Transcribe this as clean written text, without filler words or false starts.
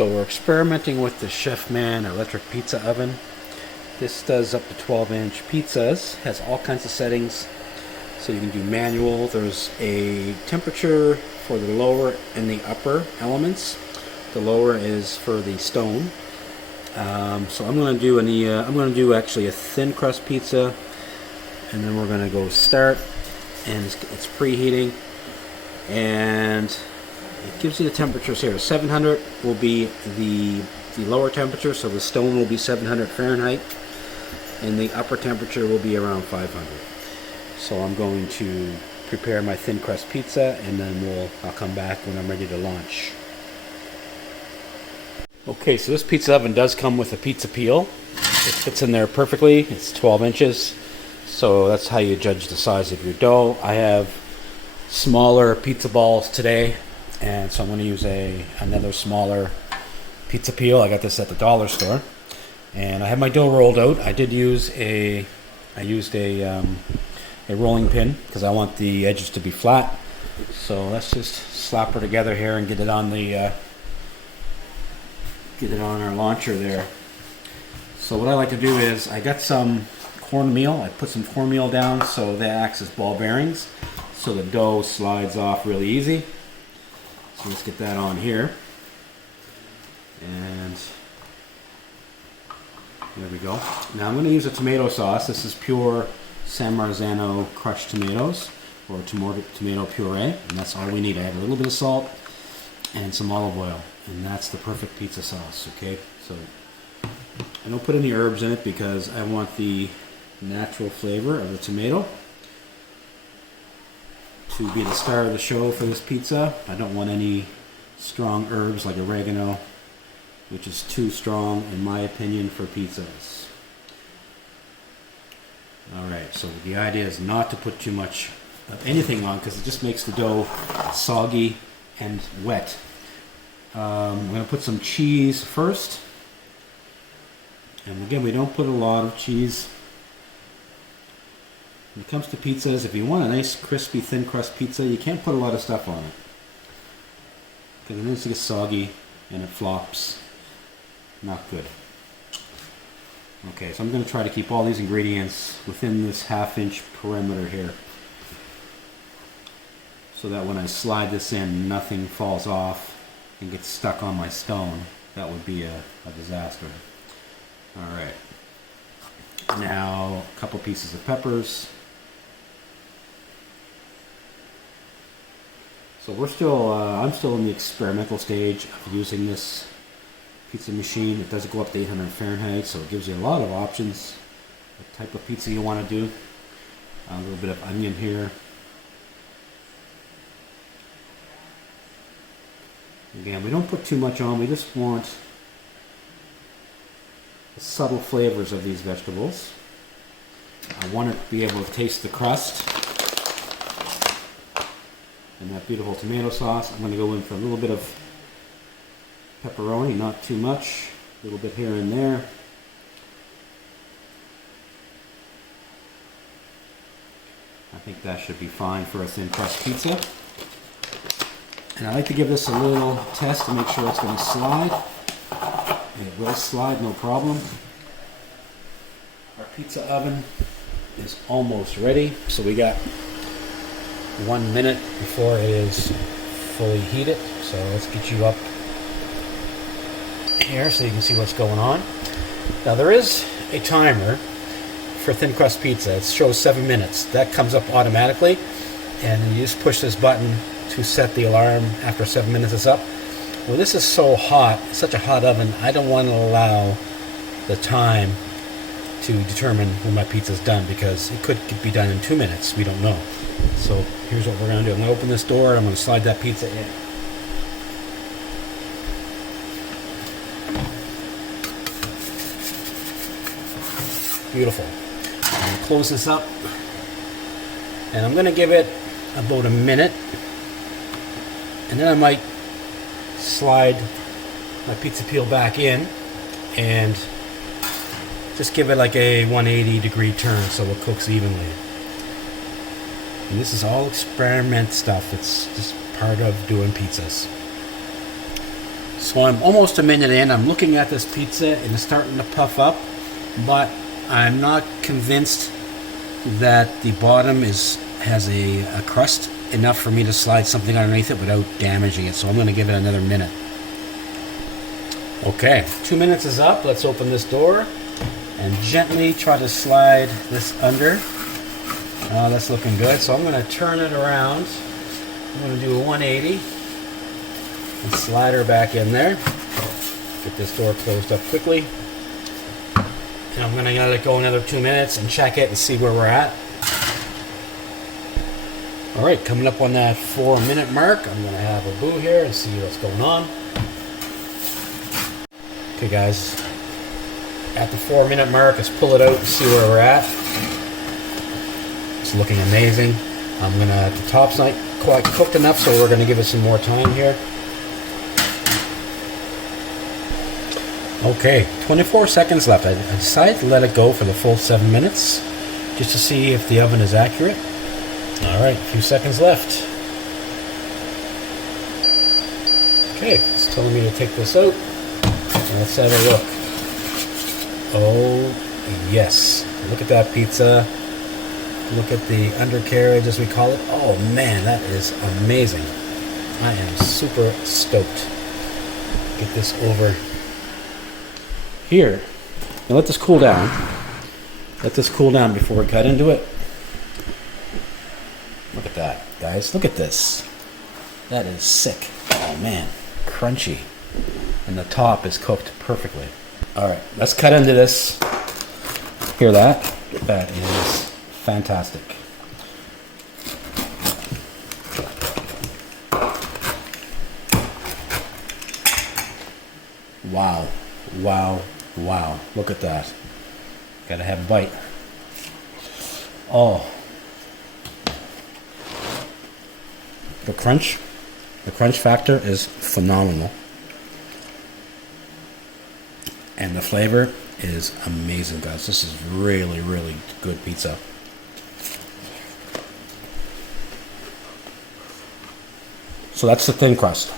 So we're experimenting with the Chefman Electric Pizza Oven. This does up to 12-inch pizzas, has all kinds of settings. So you can do manual. There's a temperature for the lower and the upper elements. The lower is for the stone. So I'm going to do actually a thin crust pizza, and then we're going to go start, and it's preheating, and it gives you the temperatures here. 700 will be the lower temperature, so the stone will be 700 Fahrenheit, and the upper temperature will be around 500. So I'm going to prepare my thin crust pizza, and then I'll come back when I'm ready to launch. Okay, so this pizza oven does come with a pizza peel. It fits in there perfectly. It's 12 inches, so that's how you judge the size of your dough. I have smaller pizza balls today, and so I'm going to use another smaller pizza peel. I got this at the dollar store, and I have my dough rolled out. I used a rolling pin because I want the edges to be flat. So let's just slap her together here and get it on our launcher there. So what I like to do is I got some cornmeal. I put some cornmeal down so that acts as ball bearings, so the dough slides off really easy. So let's get that on here, and there we go. Now I'm going to use a tomato sauce. This is pure San Marzano crushed tomatoes, or tomato puree, and that's all we need. I add a little bit of salt and some olive oil, and that's the perfect pizza sauce. Okay, so I don't put any herbs in it because I want the natural flavor of the tomato to be the star of the show for this pizza. I don't want any strong herbs like oregano, which is too strong in my opinion for pizzas. Alright, so the idea is not to put too much of anything on because it just makes the dough soggy and wet. I'm going to put some cheese first. And again, we don't put a lot of cheese. When it comes to pizzas, if you want a nice crispy thin crust pizza, you can't put a lot of stuff on it, because then it gets soggy and it flops. Not good. Okay, so I'm going to try to keep all these ingredients within this half-inch perimeter here, so that when I slide this in, nothing falls off and gets stuck on my stone. That would be a disaster. Alright, now a couple pieces of peppers. So I'm still in the experimental stage of using this pizza machine. It does go up to 800 Fahrenheit, so it gives you a lot of options, the type of pizza you want to do. A little bit of onion here. Again, we don't put too much on, we just want the subtle flavors of these vegetables. I want to be able to taste the crust and that beautiful tomato sauce. I'm going to go in for a little bit of pepperoni, not too much, a little bit here and there. I think that should be fine for a thin crust pizza. And I like to give this a little test to make sure it's going to slide. And it will slide, no problem. Our pizza oven is almost ready. So we got 1 minute before it is fully heated. So let's get you up here so you can see what's going on. Now there is a timer for thin crust pizza. It shows 7 minutes. That comes up automatically, and you just push this button to set the alarm after 7 minutes is up. Well, this is so hot, such a hot oven, I don't want to allow the time to determine when my pizza is done, because it could be done in 2 minutes. We don't know. So here's what we're going to do. I'm going to open this door. I'm going to slide that pizza in. Beautiful. I'm going to close this up, and I'm going to give it about a minute, and then I might slide my pizza peel back in and just give it like a 180 degree turn so it cooks evenly. And this is all experiment stuff. It's just part of doing pizzas. So I'm almost a minute in. I'm looking at this pizza and it's starting to puff up, but I'm not convinced that the bottom has a crust enough for me to slide something underneath it without damaging it. So I'm going to give it another minute. Okay, 2 minutes is up. Let's open this door and gently try to slide this under. That's looking good. So I'm going to turn it around. I'm going to do a 180 and slide her back in there. Get this door closed up quickly. And I'm going to let it go another 2 minutes and check it and see where we're at. All right, coming up on that 4 minute mark, I'm going to have a boo here and see what's going on. Okay guys, at the 4 minute mark, let's pull it out and see where we're at. It's looking amazing. The top's not quite cooked enough, so we're going to give it some more time here. Okay, 24 seconds left. I decided to let it go for the full 7 minutes, just to see if the oven is accurate. All right, a few seconds left. Okay, it's telling me to take this out. Let's have a look. Oh, yes. Look at that pizza. Look at the undercarriage, as we call it. Oh, man, that is amazing. I am super stoked. Get this over here. Now let this cool down. Let this cool down before we cut into it. Look at that, guys. Look at this. That is sick. Oh, man. Crunchy. And the top is cooked perfectly. All right, let's cut into this. Hear that? That is fantastic. Wow, wow, wow. Look at that. Gotta have a bite. Oh. The crunch factor is phenomenal. And the flavor is amazing, guys. This is really, really good pizza. So that's the thin crust.